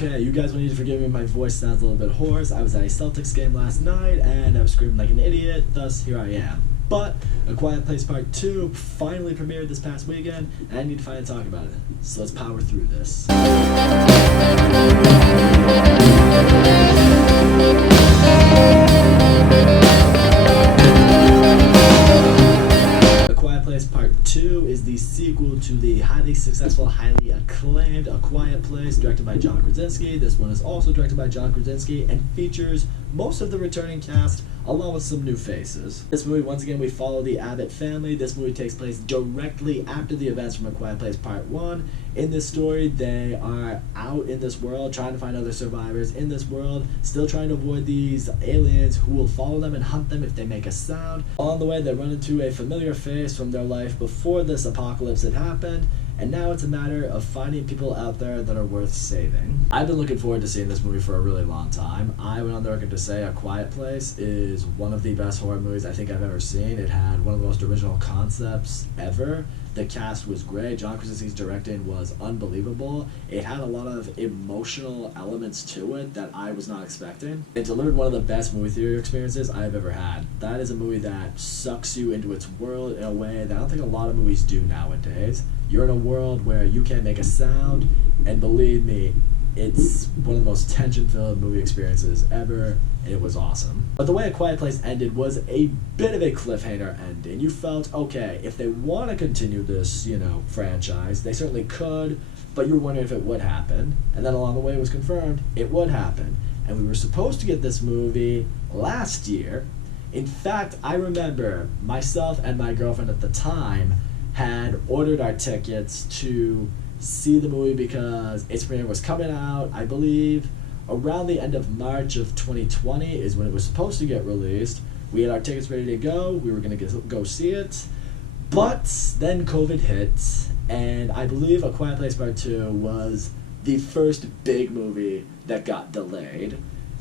Okay, you guys will need to forgive me, my voice sounds a little bit hoarse. I was at a Celtics game last night, and I was screaming like an idiot, thus here I am. But A Quiet Place Part 2 finally premiered this past weekend, and I need to finally talk about it. So let's power through this. A Quiet Place Part 2 is the sequel to the highly successful, highly acclaimed A Quiet Place, directed by John Krasinski. This one is also directed by John Krasinski and features most of the returning cast, along with some new faces. This movie, once again, we follow the Abbott family. This movie takes place directly after the events from A Quiet Place Part 1. In this story, they are out in this world, trying to find other survivors in this world, still trying to avoid these aliens who will follow them and hunt them if they make a sound. Along the way, they run into a familiar face from their life before this apocalypse had happened, and now it's a matter of finding people out there that are worth saving. I've been looking forward to seeing this movie for a really long time. I went on the record to say A Quiet Place is one of the best horror movies I think I've ever seen. It had one of the most original concepts ever. The cast was great. John Krasinski's directing was unbelievable. It had a lot of emotional elements to it that I was not expecting. It delivered one of the best movie theater experiences I've ever had. That is a movie that sucks you into its world in a way that I don't think a lot of movies do nowadays. You're in a world where you can't make a sound, and believe me, it's one of the most tension-filled movie experiences ever, and it was awesome. But the way A Quiet Place ended was a bit of a cliffhanger ending. You felt, okay, if they want to continue this, franchise, they certainly could, but you were wondering if it would happen. And then along the way it was confirmed it would happen. And we were supposed to get this movie last year. In fact, I remember myself and my girlfriend at the time had ordered our tickets to see the movie because its premiere was coming out, I believe, around the end of March of 2020 is when it was supposed to get released. We had our tickets ready to go. We were going to go see it. But then COVID hit, and I believe A Quiet Place Part 2 was the first big movie that got delayed.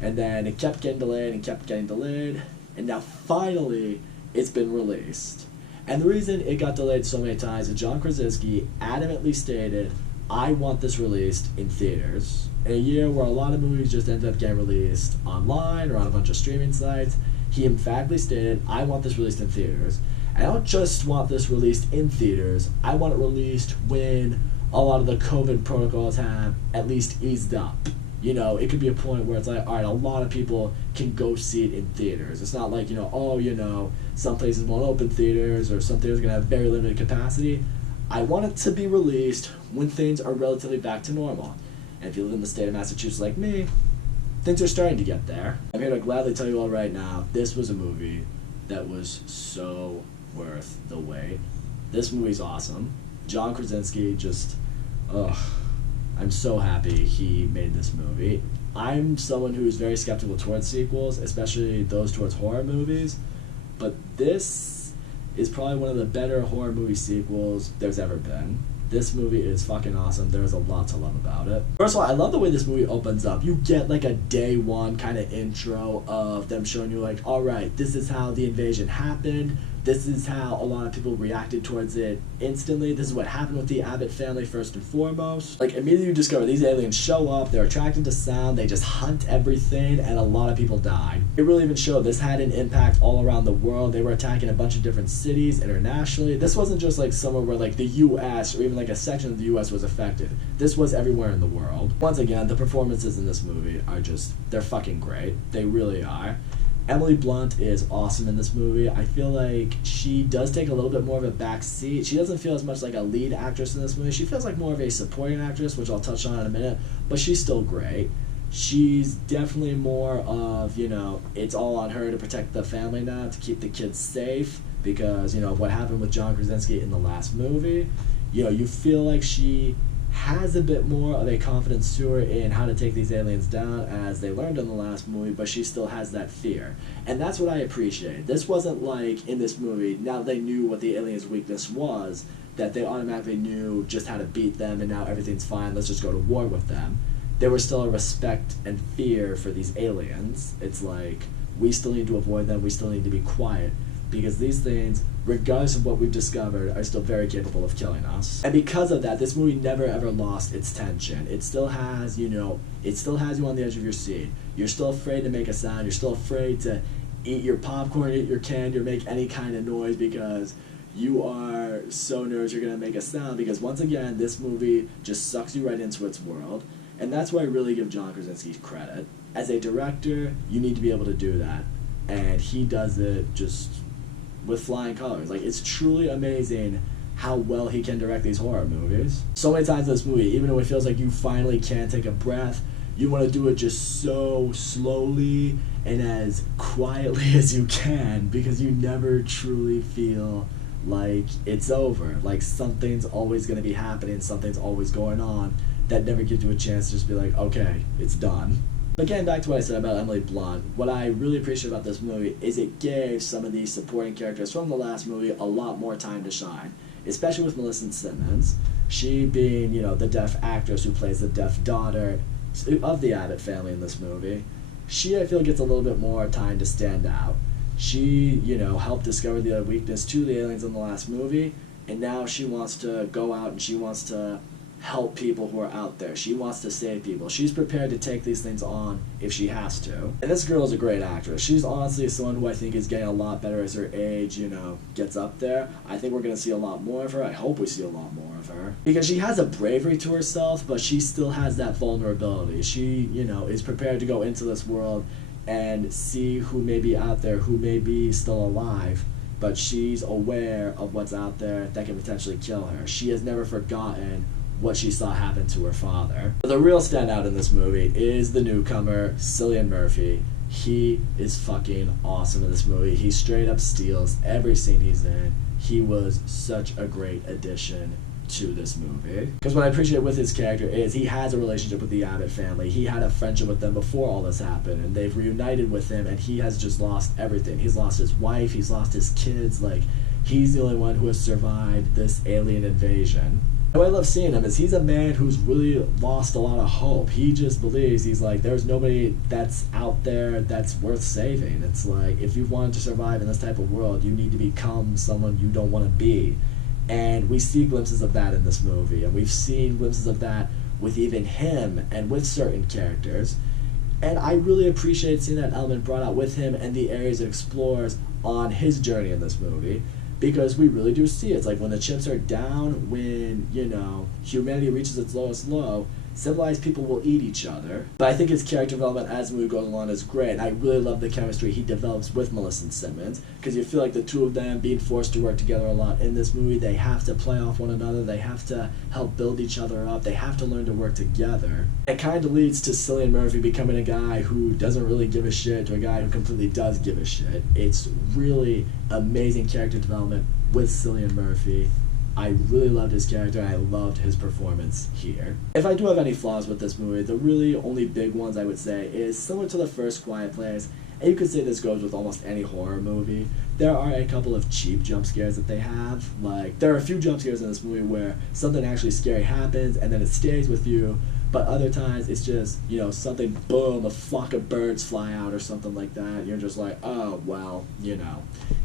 And then it kept getting delayed and kept getting delayed, and now finally it's been released. And the reason it got delayed so many times is John Krasinski adamantly stated, I want this released in theaters. In a year where a lot of movies just ended up getting released online or on a bunch of streaming sites, he emphatically stated, I want this released in theaters. And I don't just want this released in theaters, I want it released when a lot of the COVID protocols have at least eased up. It could be a point where it's like, all right, a lot of people can go see it in theaters. It's not like, some places won't open theaters or some theaters are going to have very limited capacity. I want it to be released when things are relatively back to normal. And if you live in the state of Massachusetts like me, things are starting to get there. I'm here to gladly tell you all right now, this was a movie that was so worth the wait. This movie's awesome. John Krasinski I'm so happy he made this movie. I'm someone who's very skeptical towards sequels, especially those towards horror movies, but this is probably one of the better horror movie sequels there's ever been. This movie is fucking awesome. There's a lot to love about it. First of all, I love the way this movie opens up. You get like a day one kind of intro of them showing you like, all right, this is how the invasion happened. This is how a lot of people reacted towards it instantly. This is what happened with the Abbott family first and foremost. Like, immediately you discover these aliens show up, they're attracted to sound, they just hunt everything, and a lot of people died. It really even showed this had an impact all around the world. They were attacking a bunch of different cities internationally. This wasn't just like somewhere where like the US or even like a section of the US was affected. This was everywhere in the world. Once again, the performances in this movie are they're fucking great. They really are. Emily Blunt is awesome in this movie. I feel like she does take a little bit more of a back seat. She doesn't feel as much like a lead actress in this movie. She feels like more of a supporting actress, which I'll touch on in a minute, but she's still great. She's definitely more of, it's all on her to protect the family now, to keep the kids safe, because, what happened with John Krasinski in the last movie. You feel like she has a bit more of a confidence to her in how to take these aliens down as they learned in the last movie, but she still has that fear. And that's what I appreciate. This wasn't like in this movie, now they knew what the aliens' weakness was, that they automatically knew just how to beat them and now everything's fine, let's just go to war with them. There was still a respect and fear for these aliens. It's like, we still need to avoid them, we still need to be quiet, because these things regardless of what we've discovered, are still very capable of killing us. And because of that, this movie never ever lost its tension. It still has, it still has you on the edge of your seat. You're still afraid to make a sound. You're still afraid to eat your popcorn, eat your candy, or make any kind of noise because you are so nervous you're going to make a sound. Because once again, this movie just sucks you right into its world. And that's where I really give John Krasinski credit. As a director, you need to be able to do that. And he does it just with flying colors. Like, it's truly amazing how well he can direct these horror movies. So many times in this movie, even though it feels like you finally can't take a breath, you want to do it just so slowly and as quietly as you can, because you never truly feel like it's over. Like, something's always going to be happening, something's always going on. That never gives you a chance to just be like, okay, it's done. But getting back to what I said about Emily Blunt, what I really appreciate about this movie is it gave some of these supporting characters from the last movie a lot more time to shine, especially with Millicent Simmons. She being, the deaf actress who plays the deaf daughter of the Abbott family in this movie. She, I feel, gets a little bit more time to stand out. She, helped discover the weakness to the aliens in the last movie, and now she wants to go out and she wants to help people who are out there. She wants to save people. She's prepared to take these things on if she has to. And this girl is a great actress. She's honestly someone who I think is getting a lot better as her age, gets up there. I think we're going to see a lot more of her. I hope we see a lot more of her. Because she has a bravery to herself, but she still has that vulnerability. She, is prepared to go into this world and see who may be out there, who may be still alive, but she's aware of what's out there that can potentially kill her. She has never forgotten what she saw happen to her father. The real standout in this movie is the newcomer, Cillian Murphy. He is fucking awesome in this movie. He straight up steals every scene he's in. He was such a great addition to this movie. Because what I appreciate with his character is he has a relationship with the Abbott family. He had a friendship with them before all this happened, and they've reunited with him, and he has just lost everything. He's lost his wife, he's lost his kids. Like, he's the only one who has survived this alien invasion. What I love seeing him is he's a man who's really lost a lot of hope. He just believes, he's like, there's nobody that's out there that's worth saving. It's like, if you wanted to survive in this type of world, you need to become someone you don't want to be. And we see glimpses of that in this movie, and we've seen glimpses of that with even him and with certain characters. And I really appreciate seeing that element brought out with him and the areas it explores on his journey in this movie. Because we really do see it. It's like when the chips are down, when, humanity reaches its lowest low, civilized people will eat each other. But I think his character development as the movie goes along is great. And I really love the chemistry he develops with Millicent Simmons. Because you feel like the two of them being forced to work together a lot in this movie, they have to play off one another. They have to help build each other up. They have to learn to work together. It kind of leads to Cillian Murphy becoming a guy who doesn't really give a shit to a guy who completely does give a shit. It's really amazing character development with Cillian Murphy. I really loved his character, and I loved his performance here. If I do have any flaws with this movie, the really only big ones I would say is similar to the first Quiet Place, and you could say this goes with almost any horror movie. There are a couple of cheap jump scares that they have. Like, there are a few jump scares in this movie where something actually scary happens, and then it stays with you, but other times it's just, something, boom, a flock of birds fly out or something like that. You're just like, oh, well,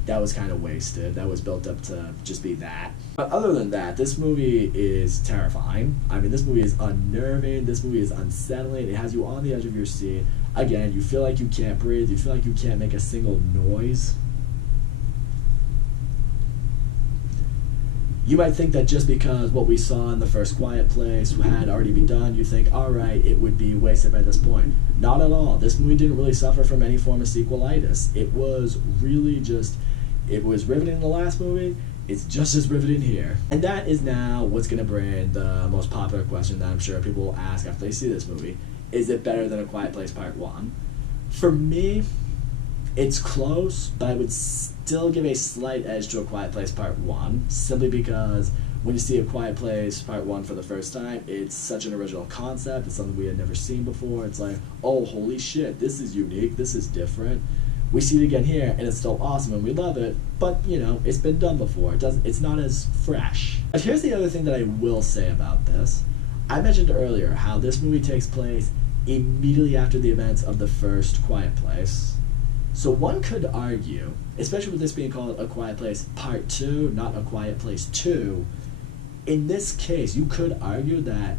that was kind of wasted. That was built up to just be that. But other than that, this movie is terrifying. I mean, this movie is unnerving. This movie is unsettling. It has you on the edge of your seat. Again, you feel like you can't breathe. You feel like you can't make a single noise. You might think that just because what we saw in the first Quiet Place had already been done, you think, alright, it would be wasted by this point. Not at all. This movie didn't really suffer from any form of sequelitis. It was really just, it was riveting in the last movie, it's just as riveting here. And that is now what's going to bring the most popular question that I'm sure people will ask after they see this movie. Is it better than A Quiet Place Part 1? For me, it's close, but I would still give a slight edge to A Quiet Place Part 1, simply because when you see A Quiet Place Part 1 for the first time, it's such an original concept, it's something we had never seen before. It's like, oh, holy shit, this is unique, this is different. We see it again here, and it's still awesome, and we love it, but, it's been done before. It's not as fresh. But here's the other thing that I will say about this. I mentioned earlier how this movie takes place immediately after the events of the first Quiet Place. So one could argue, especially with this being called A Quiet Place Part 2, not A Quiet Place 2, in this case, you could argue that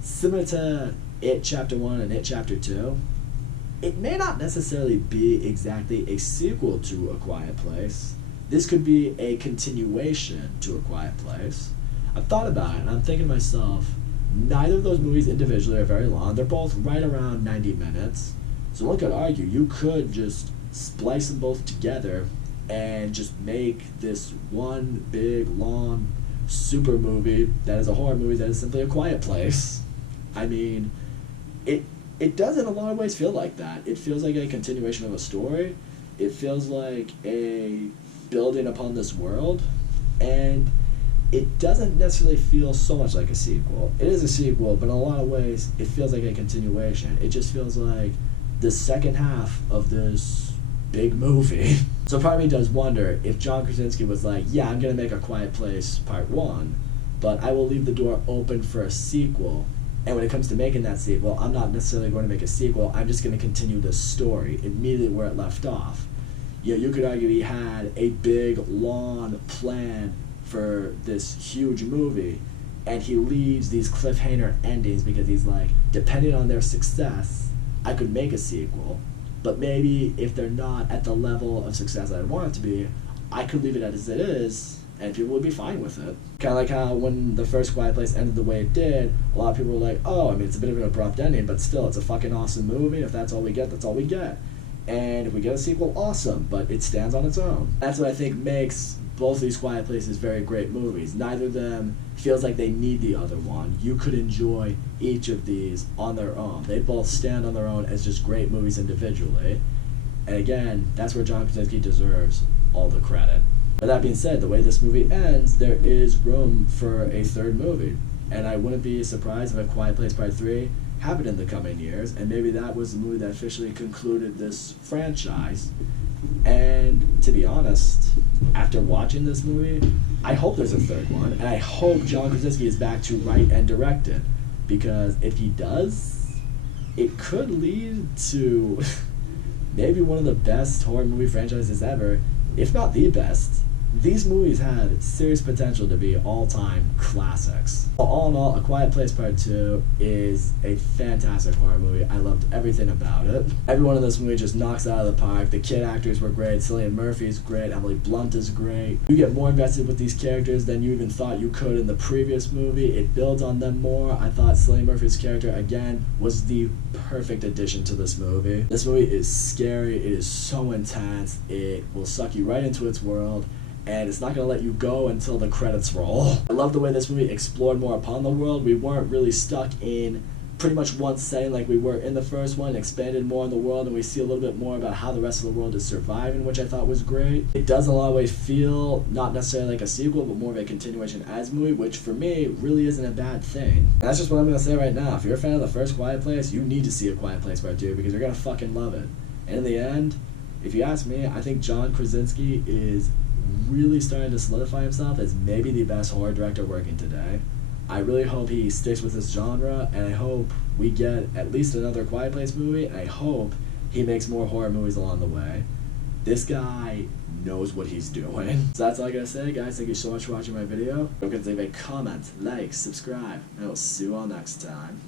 similar to It Chapter 1 and It Chapter 2, it may not necessarily be exactly a sequel to A Quiet Place. This could be a continuation to A Quiet Place. I've thought about it, and I'm thinking to myself, neither of those movies individually are very long. They're both right around 90 minutes. So one could argue you could just splice them both together and just make this one big, long, super movie that is a horror movie that is simply A Quiet Place. I mean, it does in a lot of ways feel like that. It feels like a continuation of a story. It feels like a building upon this world. And it doesn't necessarily feel so much like a sequel. It is a sequel, but in a lot of ways, it feels like a continuation. It just feels like the second half of this big movie. So part of me does wonder if John Krasinski was like, yeah, I'm going to make A Quiet Place Part 1, but I will leave the door open for a sequel. And when it comes to making that sequel, I'm not necessarily going to make a sequel. I'm just going to continue the story immediately where it left off. You know, you could argue he had a big, long plan for this huge movie, and he leaves these cliffhanger endings because he's like, depending on their success, I could make a sequel, but maybe if they're not at the level of success that I want it to be, I could leave it as it is, and people would be fine with it. Kind of like how when the first Quiet Place ended the way it did, a lot of people were like, oh, I mean, it's a bit of an abrupt ending, but still, it's a fucking awesome movie. If that's all we get, that's all we get. And if we get a sequel, awesome, but it stands on its own. That's what I think makes both of these Quiet Places very great movies. Neither of them feels like they need the other one. You could enjoy each of these on their own. They both stand on their own as just great movies individually. And again, that's where John Krasinski deserves all the credit. But that being said, the way this movie ends, there is room for a third movie. And I wouldn't be surprised if A Quiet Place Part 3 happened in the coming years, and maybe that was the movie that officially concluded this franchise. And to be honest, after watching this movie, I hope there's a third one, and I hope John Krasinski is back to write and direct it, because if he does, it could lead to maybe one of the best horror movie franchises ever, if not the best. These movies had serious potential to be all-time classics. All in all, A Quiet Place Part 2 is a fantastic horror movie. I loved everything about it. Everyone in this movie just knocks it out of the park. The kid actors were great. Cillian Murphy's great. Emily Blunt is great. You get more invested with these characters than you even thought you could in the previous movie. It builds on them more. I thought Cillian Murphy's character, again, was the perfect addition to this movie. This movie is scary. It is so intense. It will suck you right into its world, and it's not going to let you go until the credits roll. I love the way this movie explored more upon the world. We weren't really stuck in pretty much one setting like we were in the first one, expanded more on the world, and we see a little bit more about how the rest of the world is surviving, which I thought was great. It does in a lot of ways feel not necessarily like a sequel, but more of a continuation as a movie, which for me really isn't a bad thing. And that's just what I'm going to say right now. If you're a fan of the first Quiet Place, you need to see A Quiet Place Part 2 because you're going to fucking love it. And in the end, if you ask me, I think John Krasinski is really starting to solidify himself as maybe the best horror director working today. I really hope he sticks with this genre, and I hope we get at least another Quiet Place movie, and I hope he makes more horror movies along the way. This guy knows what he's doing. So that's all I gotta say, guys. Thank you so much for watching my video. Don't forget to leave a comment, like, subscribe, and I'll see you all next time.